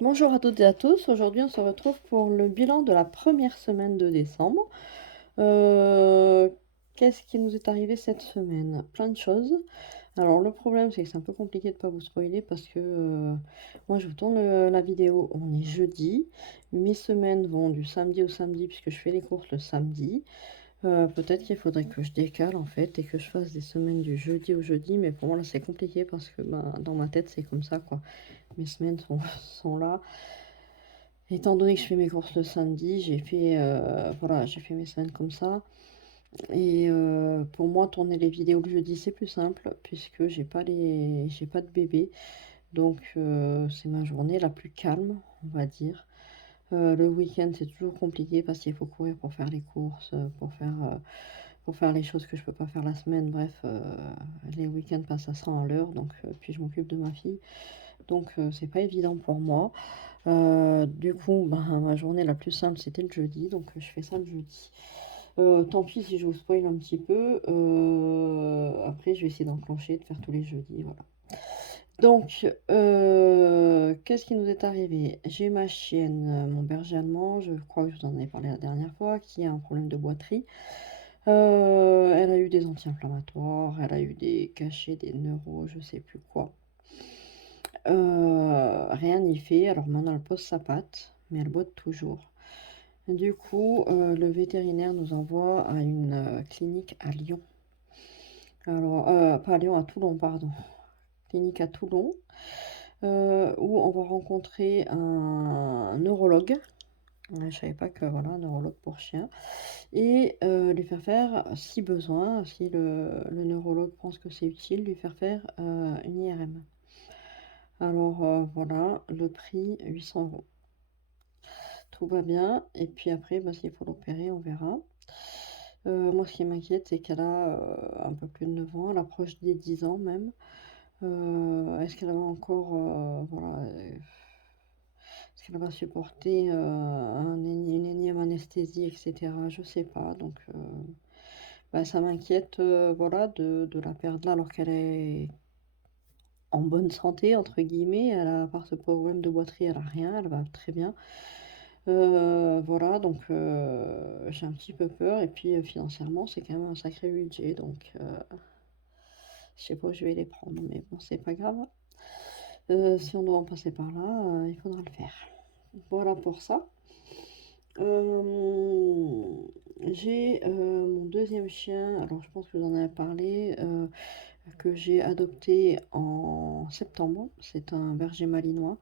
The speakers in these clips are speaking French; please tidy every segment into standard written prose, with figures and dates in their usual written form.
Bonjour à toutes et à tous. Aujourd'hui, on se retrouve pour le bilan de la première semaine de décembre. Heu, Qu'est-ce qui nous est arrivé cette semaine? Plein de choses. Alors le problème, c'est que c'est un peu compliqué de pas vous spoiler parce que, moi je vous tourne la vidéo, on est jeudi. Mes semaines vont du samedi au samedi puisque je fais les courses le samedi. Peut-être qu'il faudrait que je décale en fait et que je fasse des semaines du jeudi au jeudi, mais pour moi là, c'est compliqué parce que, ben, dans ma tête, c'est comme ça quoi. Mes semaines sont sont là. Étant donné que je fais mes courses le samedi, j'ai fait, voilà, j'ai fait mes semaines comme ça et pour moi, tourner les vidéos le jeudi, c'est plus simple puisque j'ai pas de bébé donc c'est ma journée la plus calme, on va dire. Le week-end, c'est toujours compliqué parce qu'il faut courir pour faire les courses, pour faire les choses que je peux pas faire la semaine. Bref, les week-ends passent à 100 à l'heure donc puis je m'occupe de ma fille donc c'est pas évident pour moi. Du coup, ben, ma journée la plus simple, c'était le jeudi, donc je fais ça le jeudi. Tant pis si je vous spoil un petit peu, après je vais essayer d'enclencher, de faire tous les jeudis, voilà. Donc, qu'est-ce qui nous est arrivé? J'ai ma chienne, mon berger allemand, je crois que je vous en ai parlé la dernière fois, qui a un problème de boiterie. Elle a eu des anti-inflammatoires, elle a eu des cachets, des neuros, je sais plus quoi. Rien n'y fait, alors maintenant elle pose sa patte, mais elle boite toujours. Du coup, le vétérinaire nous envoie à une, clinique à Lyon. Alors, pas à Lyon, à Toulon, pardon. Clinique à Toulon, où on va rencontrer un neurologue. Je savais pas que voilà, un neurologue pour chien et lui faire, si besoin, si le neurologue pense que c'est utile, lui faire, une IRM. Alors, voilà, le prix 800 €. Tout va bien et puis après, bah, s'il faut l'opérer, on verra. Moi, ce qui m'inquiète, c'est qu'elle a, un peu plus de 9 ans, elle approche des 10 ans même. Est-ce qu'elle va encore, voilà, est-ce qu'elle va supporter, une énième anesthésie et cetera? Je sais pas donc bah, ça m'inquiète, voilà, de la perdre là alors qu'elle est «en bonne santé» entre guillemets. Elle a à part ce problème de boiterie, elle a rien, elle va très bien. Voilà donc j'ai un petit peu peur et puis, financièrement, c'est quand même un sacré budget donc je sais pas où je vais les prendre mais bon, c'est pas grave. Si on doit en passer par là, il faudra le faire. Voilà pour ça. Hem, j'ai, mon deuxième chien, alors je pense que vous en avez parlé, que j'ai adopté en septembre. C'est un berger malinois.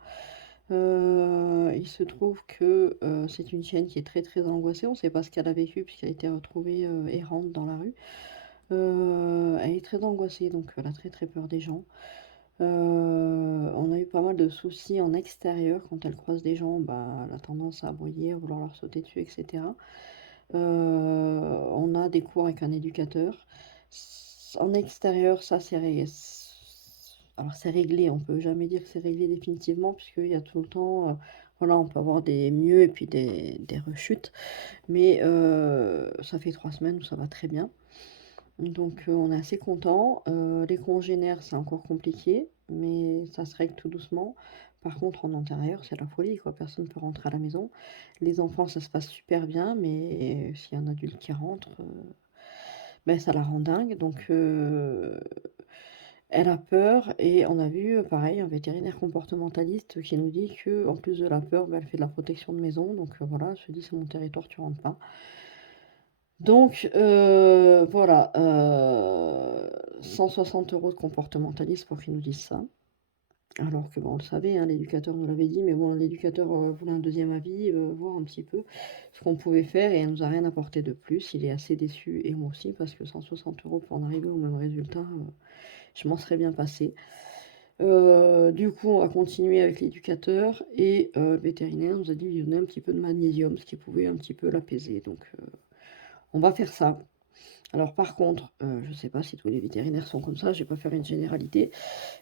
Il se trouve que, c'est une chienne qui est très, très angoissée. On ne sait pas ce qu'elle a vécu puisqu'elle a été retrouvée, errante dans la rue. Elle est très angoissée, donc elle a très, très peur des gens. On a eu pas mal de soucis en extérieur. Quand elle croise des gens, bah, elle a tendance à aboyer, à vouloir leur sauter dessus et cetera. On a des cours avec un éducateur. En extérieur, ça c'est réglé, on peut jamais dire que c'est réglé définitivement puisqu'il y a tout le temps, voilà, on peut avoir des mieux et puis des rechutes. Mais ça fait 3 semaines où ça va très bien. Donc on est assez content. Les congénères, c'est encore compliqué, mais ça se règle tout doucement. Par contre, en intérieur, c'est la folie, quoi. Personne ne peut rentrer à la maison. Les enfants, ça se passe super bien, mais s'il y a un adulte qui rentre, beh, ça la rend dingue. Donc elle a peur et on a vu, pareil, un vétérinaire comportementaliste qui nous dit que en plus de la peur, bah, elle fait de la protection de maison. Donc voilà, elle se dit: «C'est mon territoire, tu rentres pas». Donc voilà, 160 € de comportementaliste pour qu'ils nous disent ça. Alors que, bon, on le savait, hein, l'éducateur nous l'avait dit, mais bon, l'éducateur, voulait un deuxième avis, voir un petit peu ce qu'on pouvait faire et elle nous a rien apporté de plus. Il est assez déçu et moi aussi parce que 160 € pour en arriver au même résultat, je m'en serais bien passée. Du coup, on va continuer avec l'éducateur et le vétérinaire nous a dit de lui donner un petit peu de magnésium, ce qui pouvait un petit peu l'apaiser donc on va faire ça. Alors par contre, je ne sais pas si tous les vétérinaires sont comme ça, je vais pas faire une généralité,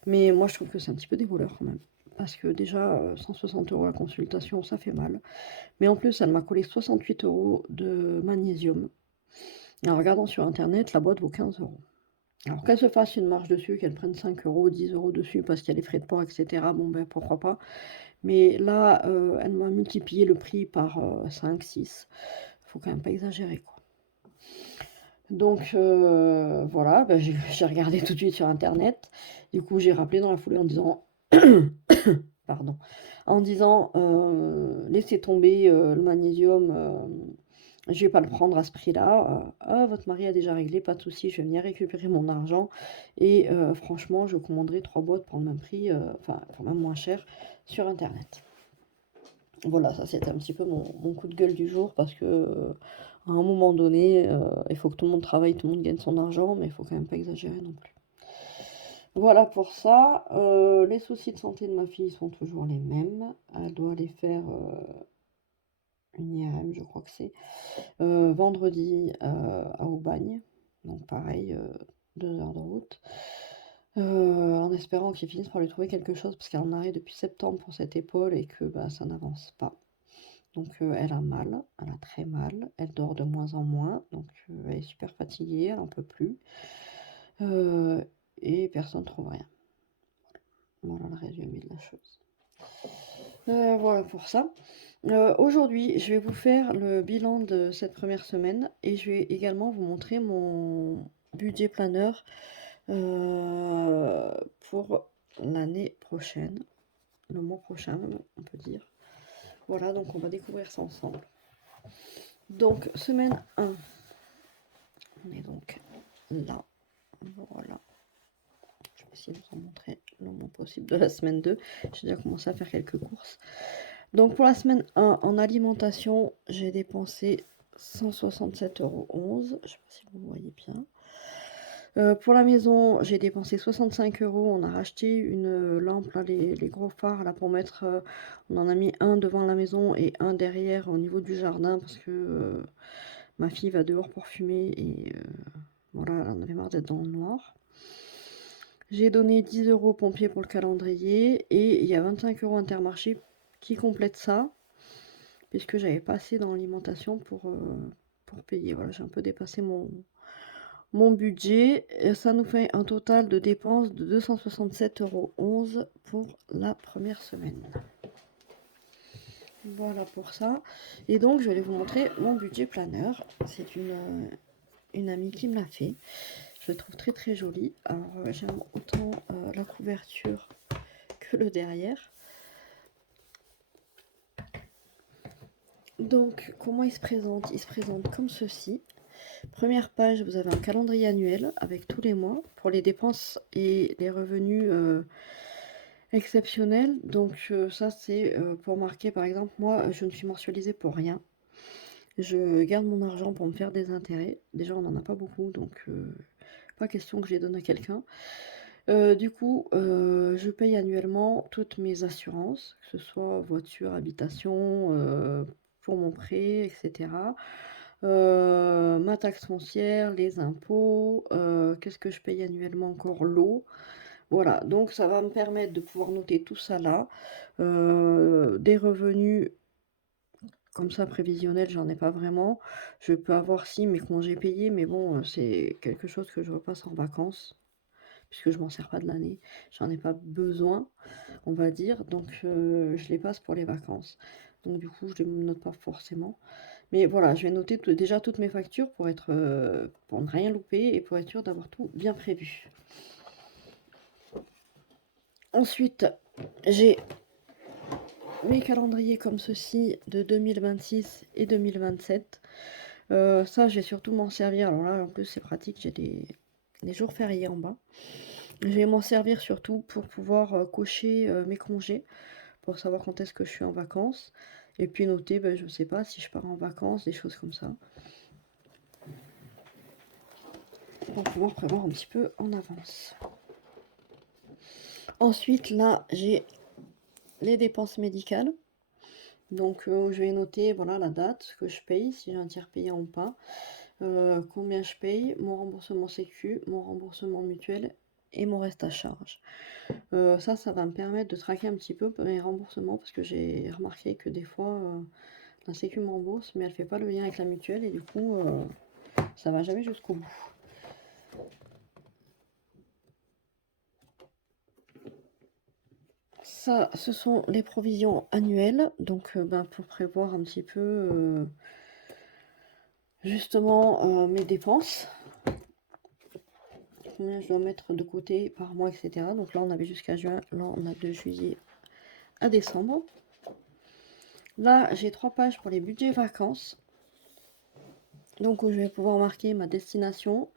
mais moi je trouve que c'est un petit peu des voleurs quand même. Parce que déjà, 160 € la consultation, ça fait mal. Mais en plus, elle m'a collé 68 € de magnésium. Et en regardant sur internet, la boîte vaut 15 €. Alors qu'elle se fasse une marge dessus, qu'elle prenne 5 €, 10 € dessus parce qu'il y a les frais de port et cetera, bon, ben, pourquoi pas. Mais là, elle m'a multiplié le prix par, 5-6. Faut quand même pas exagérer, quoi. Donc voilà, bah, j'ai regardé tout de suite sur internet. Du coup, j'ai rappelé dans la foulée en disant pardon, en disant: «Laissez tomber, le magnésium, je vais pas le prendre à ce prix-là, ah votre mari a déjà réglé, pas de souci, je vais venir récupérer mon argent et franchement je commanderai 3 boîtes pour le même prix, enfin pour même moins cher sur internet». Voilà, ça c'était un petit peu mon coup de gueule du jour parce que, à un moment donné, il faut que tout le monde travaille, tout le monde gagne son argent, mais il faut quand même pas exagérer non plus. Voilà pour ça, les soucis de santé de ma fille sont toujours les mêmes. Elle doit aller faire, une IRM, je crois que c'est, vendredi, à Aubagne. Donc pareil, 2 heures de route. En espérant qu'ils finissent par lui trouver quelque chose parce qu'elle en a arrêt depuis septembre pour cette épaule et que, bah, ça n'avance pas. Donc elle a mal, elle a très mal, elle dort de moins en moins, donc elle est super fatiguée, elle en peut plus. Heu et personne ne trouve rien. Voilà le résumé de la chose. Voilà pour ça. Aujourd'hui, je vais vous faire le bilan de cette première semaine et je vais également vous montrer mon budget planeur, pour l'année prochaine, le mois prochain même, on peut dire. Voilà, donc on va découvrir ça ensemble. Donc semaine 1, on est donc là, voilà. Je vais essayer de vous en montrer le moins possible de la semaine 2. J'ai déjà commencé à faire quelques courses. Donc pour la semaine 1, en alimentation, j'ai dépensé 167,11 €. Je ne sais pas si vous voyez bien. Pour la maison, j'ai dépensé 65 €. On a racheté une lampe, là, les gros phares là, pour mettre. On en a mis un devant la maison et un derrière au niveau du jardin parce que ma fille va dehors pour fumer et voilà, elle en avait marre d'être dans le noir. J'ai donné 10 € au pompier pour le calendrier et il y a 25 € Intermarché qui complète ça, puisque j'avais pas assez dans l'alimentation pour payer. Voilà, j'ai un peu dépassé mon budget. Et ça nous fait un total de dépenses de 267,11 € pour la première semaine. Voilà pour ça. Et donc, je vais vous montrer mon budget planeur. C'est une amie qui me l'a fait. Je le trouve très très joli. Alors, j'aime autant la couverture que le derrière. Donc, comment il se présente? Il se présente comme ceci. Première page, vous avez un calendrier annuel avec tous les mois pour les dépenses et les revenus exceptionnels. Donc, ça, c'est pour marquer, par exemple, moi, je ne suis mensualisée pour rien. Je garde mon argent pour me faire des intérêts. Déjà, on n'en a pas beaucoup, donc pas question que je les donne à quelqu'un. Du coup, je paye annuellement toutes mes assurances, que ce soit voiture, habitation, pour mon prêt, etc. Ma taxe foncière, les impôts, qu'est-ce que je paye annuellement encore? L'eau. Voilà, donc ça va me permettre de pouvoir noter tout ça là. Des revenus comme ça prévisionnels, j'en ai pas vraiment. Je peux avoir si mes congés payés, mais bon, c'est quelque chose que je repasse en vacances, puisque je m'en sers pas de l'année. J'en ai pas besoin, on va dire, donc je les passe pour les vacances. Donc du coup, je les note pas forcément. Mais voilà, je vais noter déjà toutes mes factures pour être, pour ne rien louper et pour être sûr d'avoir tout bien prévu. Ensuite, j'ai mes calendriers comme ceci de 2026 et 2027. Ça, je vais surtout m'en servir. Alors là, en plus, c'est pratique, j'ai des jours fériés en bas. Je vais m'en servir surtout pour pouvoir cocher mes congés, pour savoir quand est-ce que je suis en vacances. Et puis noter, ben, je sais pas, si je pars en vacances, des choses comme ça. Pour pouvoir prévoir un petit peu en avance. Ensuite, là, j'ai les dépenses médicales. Donc, je vais noter, voilà, la date que je paye, si j'ai un tiers payant ou pas. Combien je paye, mon remboursement sécu, mon remboursement mutuel et mon reste à charge. Ça va me permettre de traquer un petit peu mes remboursements parce que j'ai remarqué que des fois, la sécu me rembourse, mais elle fait pas le lien avec la mutuelle et du coup, ça va jamais jusqu'au bout. ça, ce sont les provisions annuelles, donc pour prévoir un petit peu justement mes dépenses, combien je dois mettre de côté par mois, etc. Donc là, on avait jusqu'à juin, là, on a de juillet à décembre. Là, j'ai 3 pages pour les budgets vacances, donc où je vais pouvoir marquer ma destination,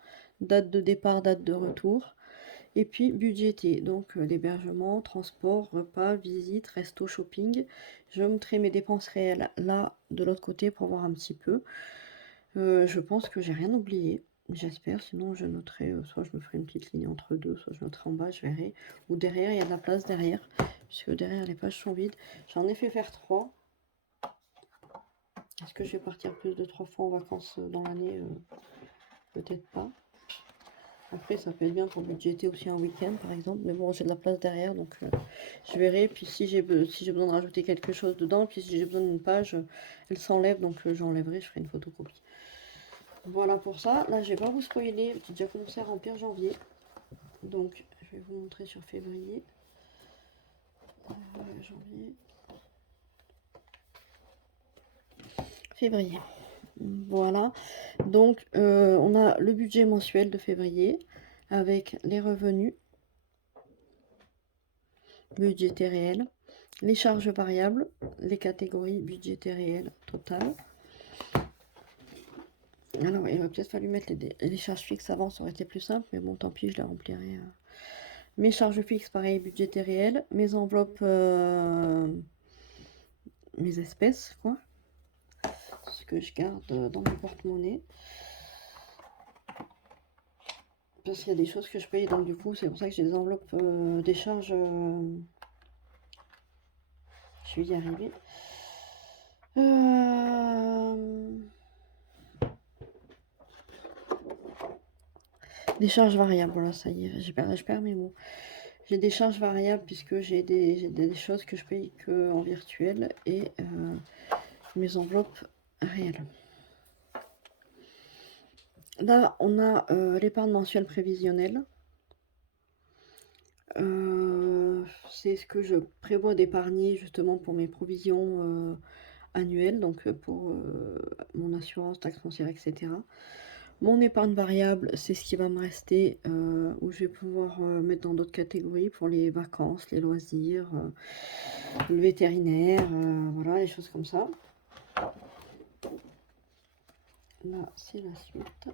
date de départ, date de retour, et puis budgété, donc l'hébergement, transport, repas, visite, resto, shopping. Je mettrai mes dépenses réelles là, de l'autre côté, pour voir un petit peu. Je pense que j'ai rien oublié, j'espère, sinon je noterai, soit je me ferai une petite ligne entre deux, soit je noterai en bas, je verrai. Ou derrière, il y a de la place derrière, puisque derrière les pages sont vides. J'en ai fait faire 3. Est-ce que je vais partir plus de 3 fois en vacances dans l'année? Peut-être pas. Après, ça peut être bien pour budgéter aussi un week-end, par exemple. Mais bon, j'ai de la place derrière, donc je verrai. Puis si j'ai besoin de rajouter quelque chose dedans, puis si j'ai besoin d'une page, elle s'enlève, donc j'enlèverai, je ferai une photocopie. Voilà pour ça. Là, je vais pas vous spoiler. J'ai déjà commencé à remplir janvier. Donc, je vais vous montrer sur février. Janvier. Février. Voilà. Donc, on a le budget mensuel de février avec les revenus, budgétés réels, les charges variables, les catégories budgétés réels total. Alors, il aurait peut-être fallu mettre les charges fixes avant, ça aurait été plus simple, mais bon, tant pis, je les remplirai. Mes charges fixes, pareil, budgétés réels, mes enveloppes, mes espèces, quoi. Ce que je garde dans mon porte-monnaie. Parce qu'il y a des choses que je paye, donc du coup, c'est pour ça que j'ai des enveloppes, des charges. Je vais y arriver. Des charges variables, voilà, ça y est, je perds mes mots. J'ai des charges variables puisque j'ai des choses que je paye que en virtuel et mes enveloppes réelles. Là, on a l'épargne mensuelle prévisionnelle. C'est ce que je prévois d'épargner justement pour mes provisions annuelles, donc pour mon assurance, taxe foncière, etc. Mon épargne variable, c'est ce qui va me rester, où je vais pouvoir mettre dans d'autres catégories pour les vacances, les loisirs, le vétérinaire, voilà, les choses comme ça. Là, c'est la suite.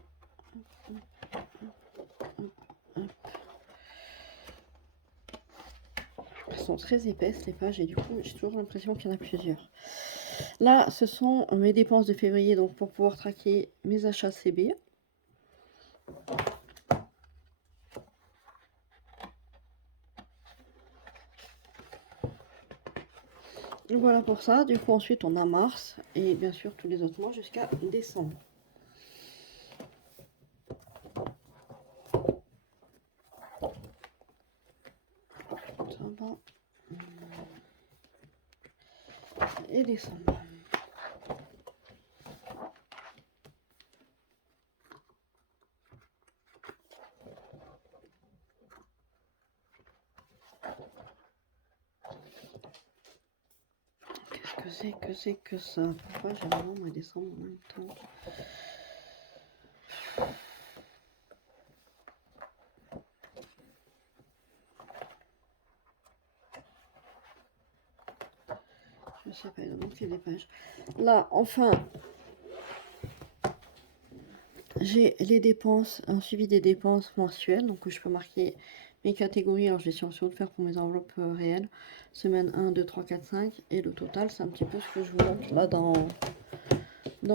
Elles sont très épaisses les pages et du coup j'ai toujours l'impression qu'il y en a plusieurs. Là, ce sont mes dépenses de février, donc pour pouvoir traquer mes achats CB. Voilà pour ça. Du coup, ensuite, on a mars et bien sûr tous les autres mois jusqu'à décembre. Octobre et décembre. Qu'est-ce que c'est que ça? Pourquoi j'ai novembre et décembre en même temps? Je sais pas, il a manqué des pages. Là, enfin, j'ai les dépenses, un suivi des dépenses mensuelles, donc je peux marquer mes catégories. Alors, je vais surtout le faire pour mes enveloppes réelles. Semaine 1, 2, 3, 4, 5. Et le total, c'est un petit peu ce que je vous montre là dans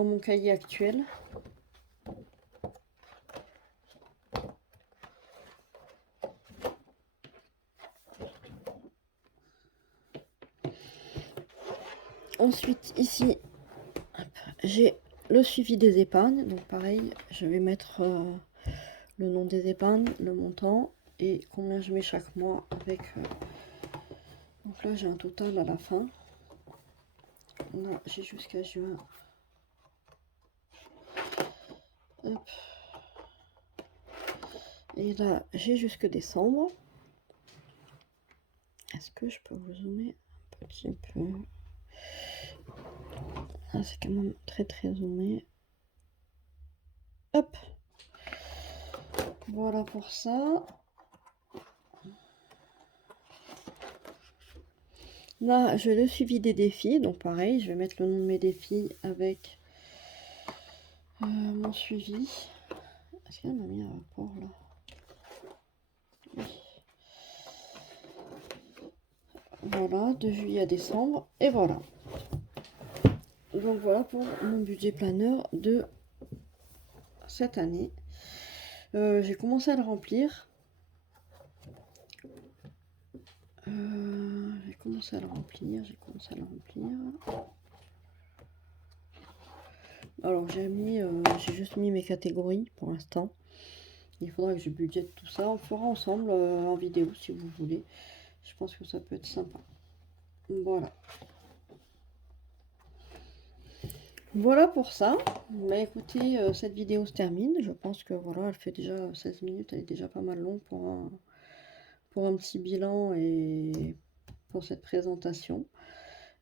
mon cahier actuel. Ensuite, ici, j'ai le suivi des épargnes. Donc, pareil, je vais mettre le nom des épargnes, le montant et combien je mets chaque mois avec. Donc là, j'ai un total à la fin. Là, j'ai jusqu'à juin. Hop. Et là, j'ai jusque décembre. Est-ce que je peux vous zoomer un petit peu? Ah, c'est quand même très très zoomé. Hop. Voilà pour ça. Là, je le suivi des défis. Donc pareil, je vais mettre le nom de mes défis avec mon suivi. Est-ce qu'elle m'a mis un rapport là? Oui. Voilà, de juillet à décembre. Et voilà. Donc voilà pour mon budget planeur de cette année. J'ai commencé à le remplir. J'ai commencé à le remplir. Alors j'ai juste mis mes catégories pour l'instant. Il faudra que je budgète tout ça. On fera ensemble en vidéo si vous voulez. Je pense que ça peut être sympa. Voilà. Voilà pour ça. Bah écoutez, cette vidéo se termine. Je pense que voilà, elle fait déjà 16 minutes. Elle est déjà pas mal longue pour un petit bilan et pour cette présentation.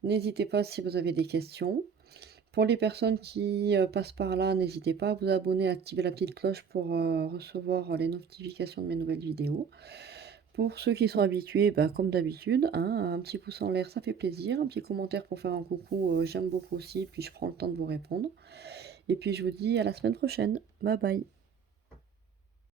N'hésitez pas si vous avez des questions. Pour les personnes qui passent par là, n'hésitez pas à vous abonner, à activer la petite cloche pour recevoir les notifications de mes nouvelles vidéos. Pour ceux qui sont habitués, bah, comme d'habitude, hein, un petit pouce en l'air, ça fait plaisir. Un petit commentaire pour faire un coucou, j'aime beaucoup aussi, puis je prends le temps de vous répondre. Et puis je vous dis à la semaine prochaine. Bye bye.